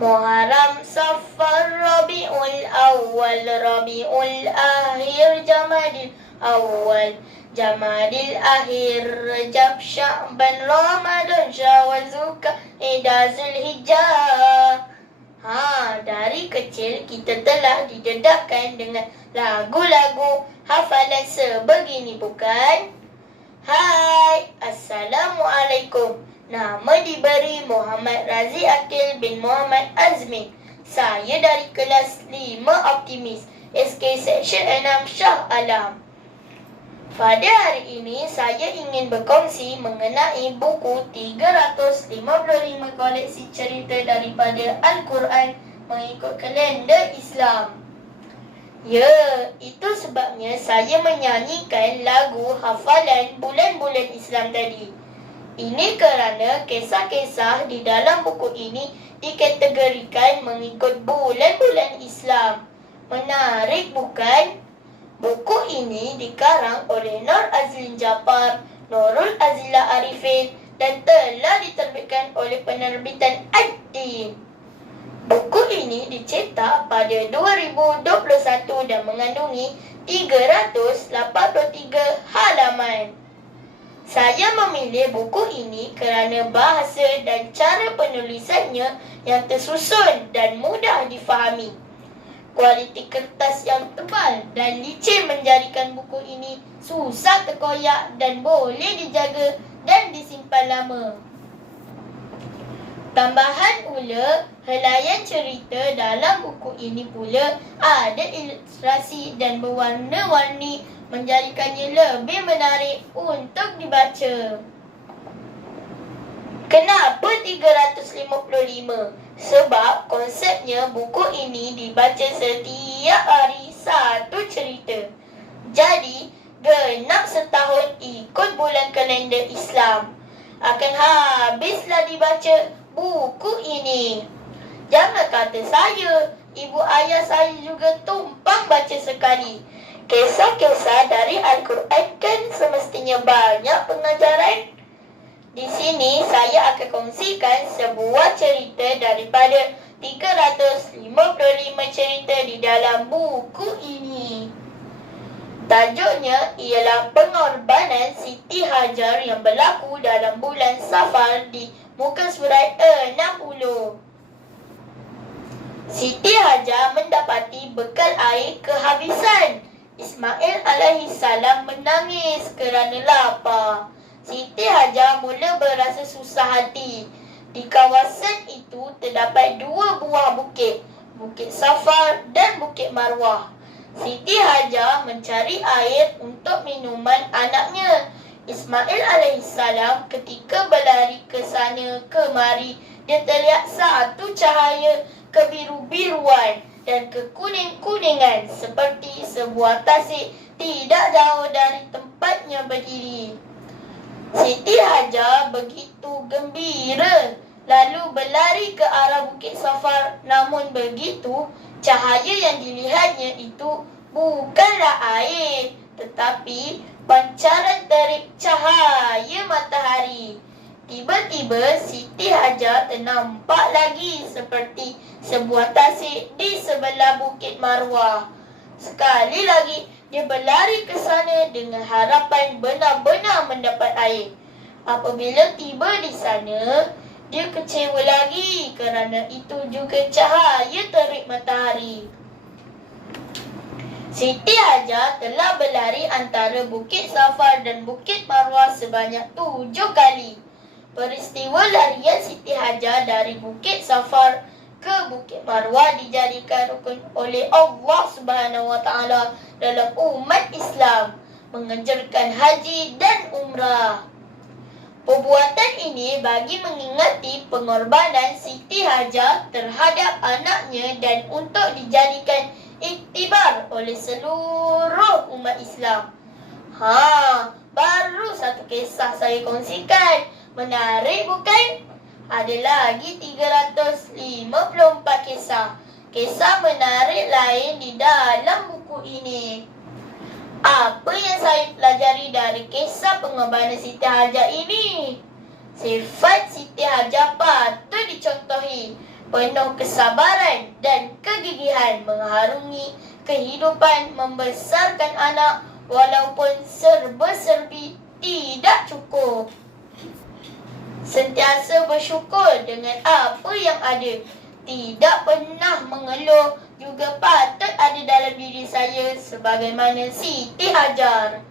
Muharram, Safar, Rabiul Awal, Rabiul Akhir, Jamadil Awal, Jamadil Akhir, Rajab, Sya'ban, Ramadan, Syawal, Zulqa'dah, Zulhijjah. Dari kecil kita telah didedahkan dengan lagu-lagu hafalan sebegini, bukan? Hai, Assalamualaikum. Nama diberi Muhammad Razi Akil bin Muhammad Azmi. Saya dari kelas 5 Optimis, SK Section 6 Shah Alam. Pada hari ini, saya ingin berkongsi mengenai buku 355 koleksi cerita daripada Al-Quran mengikut kalender Islam. Ya, itu sebabnya saya menyanyikan lagu hafalan bulan-bulan Islam tadi. Ini kerana kisah-kisah di dalam buku ini dikategorikan mengikut bulan-bulan Islam. Menarik, bukan? Buku ini dikarang oleh Nur Azlin Jaafar, Nurul Azila Arifin dan telah diterbitkan oleh penerbitan Ad-Din. Buku ini dicetak pada 2021 dan mengandungi 383 halaman. Saya memilih buku ini kerana bahasa dan cara penulisannya yang tersusun dan mudah difahami. Kualiti kertas yang tebal dan licin menjadikan buku ini susah terkoyak dan boleh dijaga dan disimpan lama. Tambahan pula, helaian cerita dalam buku ini pula ada ilustrasi dan berwarna-warni menjadikannya lebih menarik untuk dibaca. Kenapa 355? Sebab konsepnya buku ini dibaca setiap hari satu cerita. Jadi, genap setahun ikut bulan kalender Islam. Akan habislah dibaca buku ini. Jangan kata saya, ibu ayah saya juga tumpang baca sekali. Kisah-kisah dari Al-Quran kan semestinya banyak pengajaran. Di sini saya akan kongsikan sebuah cerita daripada 355 cerita di dalam buku ini. Tajuknya ialah Pengorbanan Siti Hajar yang berlaku dalam bulan Safar di muka surat 60. Siti Hajar mendapati bekal air kehabisan. Ismail alaihissalam menangis kerana lapar. Siti Hajar mula berasa susah hati. Di kawasan itu terdapat 2 buah bukit, Bukit Safar dan Bukit Marwah. Siti Hajar mencari air untuk minuman anaknya. Ismail alaihissalam ketika berlari ke sana kemari, dia terlihat satu cahaya kebiru-biruan dan kekuning-kuningan seperti sebuah tasik tidak jauh dari tempatnya berdiri. Siti Hajar begitu gembira lalu berlari ke arah Bukit Safar. Namun begitu, cahaya yang dilihatnya itu bukanlah air, tetapi pancaran terik cahaya matahari. Tiba-tiba Siti Hajar ternampak lagi seperti sebuah tasik di sebelah Bukit Marwah. Sekali lagi dia berlari ke sana dengan harapan benar-benar mendapat air. Apabila tiba di sana, dia kecewa lagi kerana itu juga cahaya terik matahari. Siti Hajar telah berlari antara Bukit Safar dan Bukit Marwah sebanyak 7 kali. Peristiwa larian Siti Hajar dari Bukit Safar ke Bukit Marwah dijadikan rukun oleh Allah Subhanahu Wa Taala dalam umat Islam, menganjurkan haji dan umrah. Perbuatan ini bagi mengingati pengorbanan Siti Hajar terhadap anaknya dan untuk dijadikan iktibar oleh seluruh umat Islam. Baru satu kisah saya kongsikan. Menarik, bukan? Ada lagi 354 kisah. Kisah menarik lain di dalam buku ini. Apa yang saya pelajari dari kisah pengorbanan Siti Hajar ini? Sifat Siti Hajar patut dicontohi. penuh kesabaran dan kegigihan mengharungi kehidupan membesarkan anak walaupun serba-serbi tidak cukup. Sentiasa bersyukur dengan apa yang ada, tidak pernah mengeluh juga patut ada dalam diri saya sebagaimana Siti Hajar.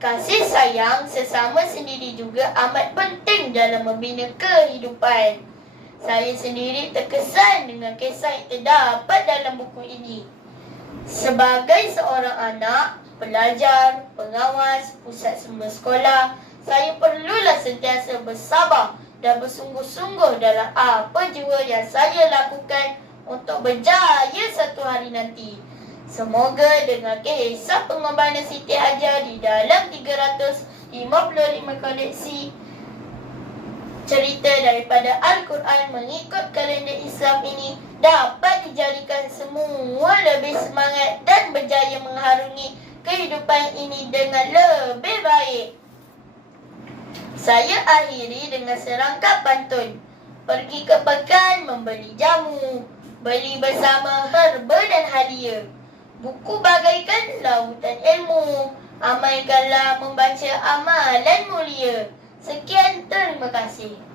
Kasih sayang sesama sendiri juga amat penting dalam membina kehidupan. Saya sendiri terkesan dengan kisah yang terdapat dalam buku ini. Sebagai seorang anak, pelajar, pengawas, pusat semula sekolah, saya perlulah sentiasa bersabar dan bersungguh-sungguh dalam apa jua yang saya lakukan untuk berjaya satu hari nanti. Semoga dengan kisah pengorbanan Siti Hajar di dalam 355 koleksi cerita daripada Al-Quran mengikut kalender Islam ini dapat dijadikan semua lebih semangat dan berjaya mengharungi kehidupan ini dengan lebih baik. Saya akhiri dengan serangkap pantun. Pergi ke pekan membeli jamu, beli bersama herba dan halia. Buku bagaikan lautan ilmu, amalkanlah membaca amalan mulia. Sekian, terima kasih.